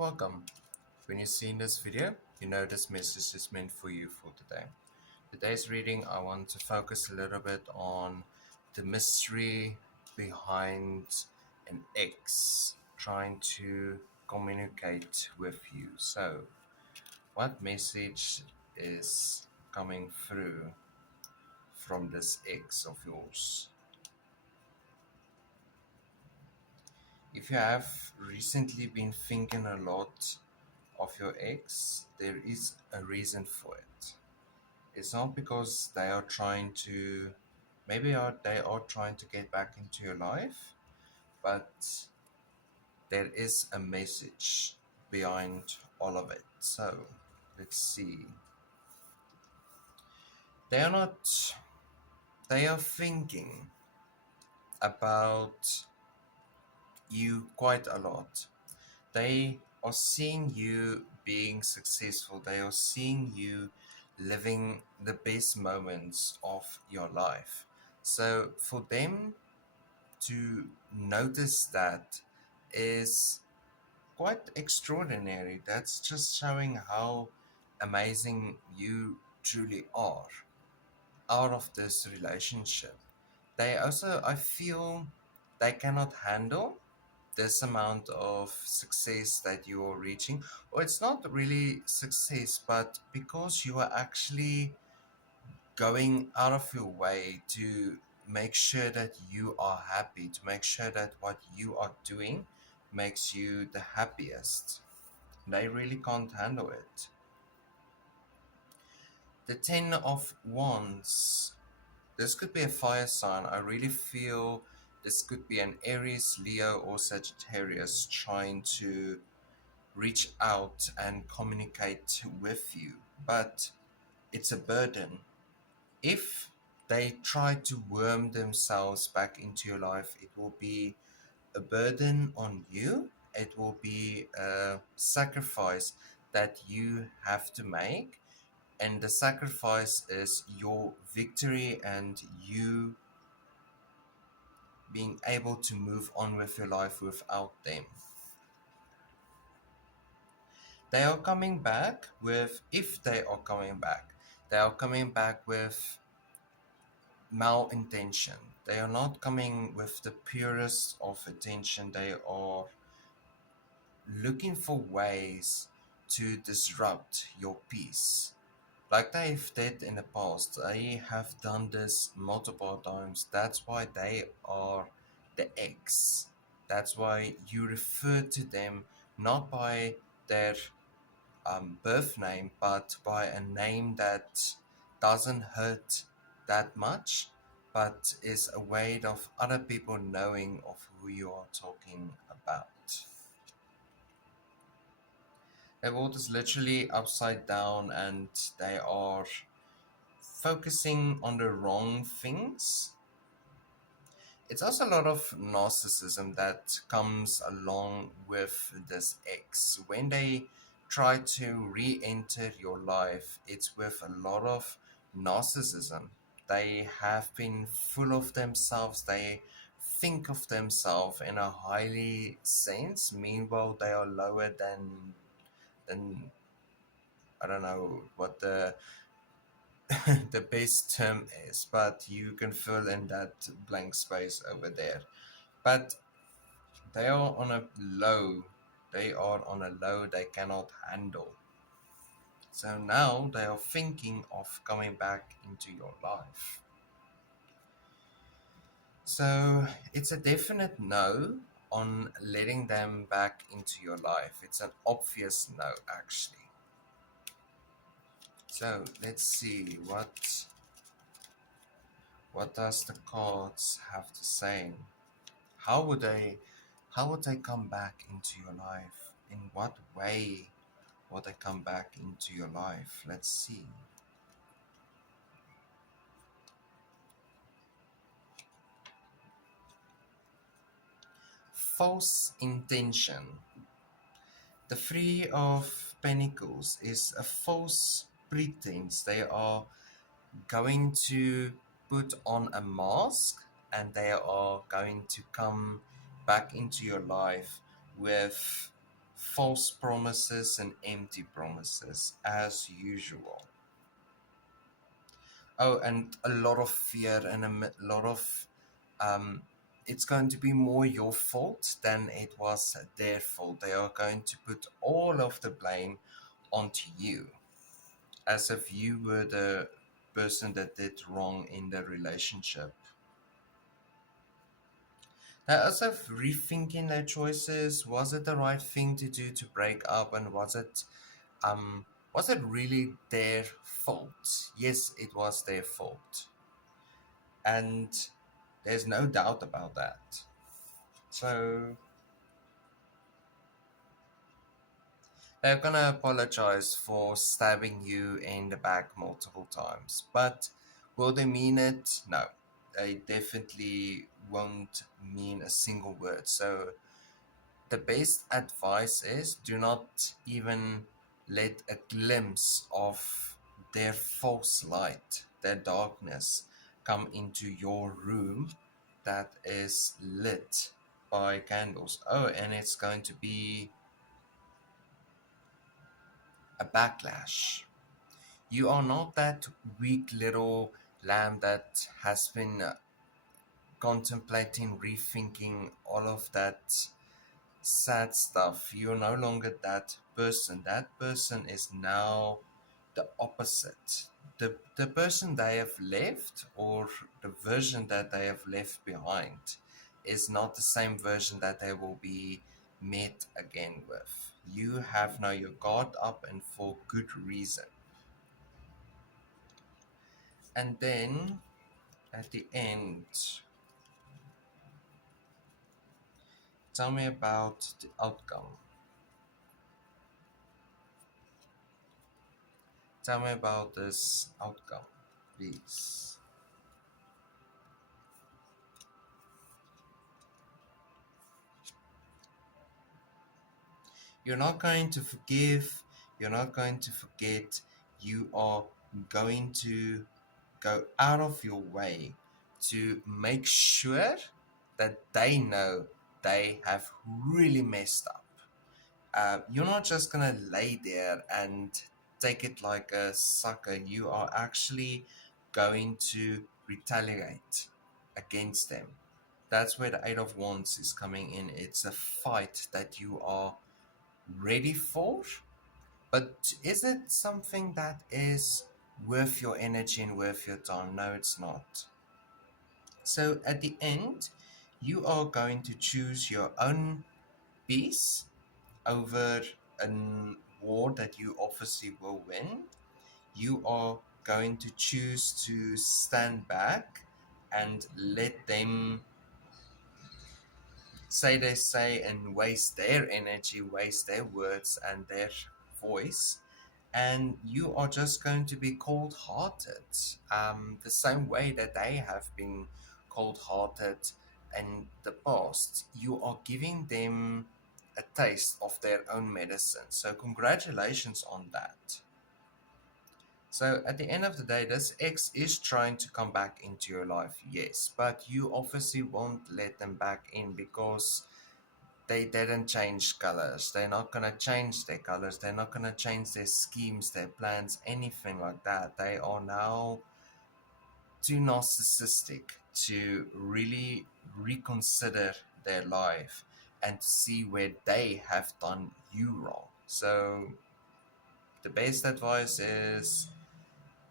Welcome. When you see this video, you know this message is meant for you for today. Today's reading, I want to focus a little bit on the mystery behind an ex trying to communicate with you. So, what message is coming through from this ex of yours? If you have recently been thinking a lot of your ex, there is a reason for it. It's not because they are trying to, they are trying to get back into your life, but there is a message behind all of it. So let's see. They are not, they are thinking about you quite a lot. They are seeing you being successful. They are seeing you living the best moments of your life. So for them to notice that is quite extraordinary. That's just showing how amazing you truly are out of this relationship. They also, I feel, they cannot handle this amount of success that you are reaching, or it's not really success, but because you are actually going out of your way to make sure that you are happy, to make sure that what you are doing makes you the happiest. They really can't handle it. The Ten of Wands. This could be a fire sign. I really feel this could be an Aries, Leo, or Sagittarius trying to reach out and communicate with you, but it's a burden. If they try to worm themselves back into your life, it will be a burden on you. It will be a sacrifice that you have to make, and the sacrifice is your victory and you being able to move on with your life without them. They are coming back with, if they are coming back, they are coming back with malintention. They are not coming with the purest of intention. They are looking for ways to disrupt your peace. Like they've did in the past. They have done this multiple times. That's why they are the ex. That's why you refer to them not by their birth name, but by a name that doesn't hurt that much, but is a way of other people knowing of who you are talking about. The world is literally upside down and they are focusing on the wrong things. It's also a lot of narcissism that comes along with this ex. When they try to re enter your life, it's with a lot of narcissism. They have been full of themselves, they think of themselves in a highly sense. Meanwhile, they are lower than I don't know what the the base term is, but you can fill in that blank space over there. But they are on a low. They are on a low they cannot handle. So now they are thinking of coming back into your life. So it's a definite no on letting them back into your life. It's an obvious no, actually. So let's see what does the cards have to say. How would they how would they come back into your life? In what way would they come back into your life? Let's see. False intention. The Three of Pentacles is a false pretense. They are going to put on a mask and they are going to come back into your life with false promises and empty promises as usual. Oh, and a lot of fear and lot of um, it's going to be more your fault than it was their fault. They are going to put all of the blame onto you, as if you were the person that did wrong in the relationship. Now, as of rethinking their choices, was it the right thing to do to break up, and was it really their fault? Yes, it was their fault, and there's no doubt about that. So they're gonna apologize for stabbing you in the back multiple times, but will they mean it? No, they definitely won't mean a single word. So the best advice is do not even let a glimpse of their false light, their darkness, come into your room that is lit by candles. Oh, and it's going to be a backlash. You are not that weak little lamb that has been contemplating, rethinking all of that sad stuff. You're no longer that person. That person is now the opposite. The person they have left, or the version that they have left behind, is not the same version that they will be met again with. You have now your guard up, and for good reason. And then at the end, tell me about the outcome. Tell me about this outcome, please. You're not going to forgive, you're not going to forget, you are going to go out of your way to make sure that they know they have really messed up. You're not just gonna lay there and take it like a sucker. You are actually going to retaliate against them. That's where the Eight of Wands is coming in. It's a fight that you are ready for, but is it something that is worth your energy and worth your time? No, it's not. So at the end, you are going to choose your own peace over a war that you obviously will win. You are going to choose to stand back and let them say they say and waste their energy, waste their words and their voice, and you are just going to be cold hearted, the same way that they have been cold hearted in the past. You are giving them a taste of their own medicine. So, congratulations on that. So, at the end of the day, this ex is trying to come back into your life, yes, but you obviously won't let them back in because they didn't change colors. They're not going to change their colors. They're not going to change their schemes, their plans, anything like that. They are now too narcissistic to really reconsider their life and see where they have done you wrong. So, the best advice is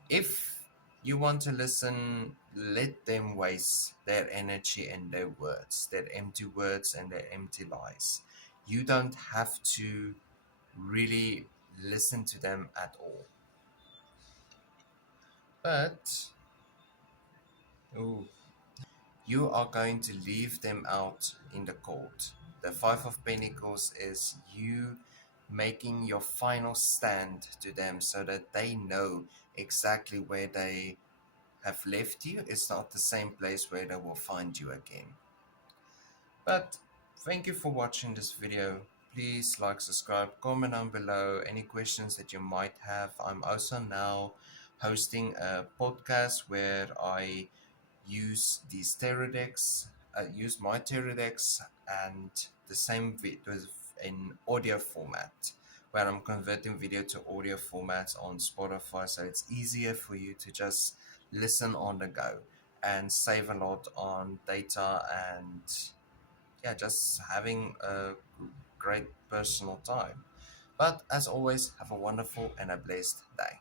if you want to listen, let them waste their energy and their words, their empty words and their empty lies. You don't have to really listen to them at all. But ooh, you are going to leave them out in the cold. The Five of Pentacles is you making your final stand to them so that they know exactly where they have left you. It's not the same place where they will find you again. But thank you for watching this video. Please like, subscribe, comment down below any questions that you might have. I'm also now hosting a podcast where I use these tarot decks, use my tarot decks, and the same in audio format, where I'm converting video to audio formats on Spotify, so it's easier for you to just listen on the go and save a lot on data and yeah, just having a great personal time. But as always, have a wonderful and a blessed day.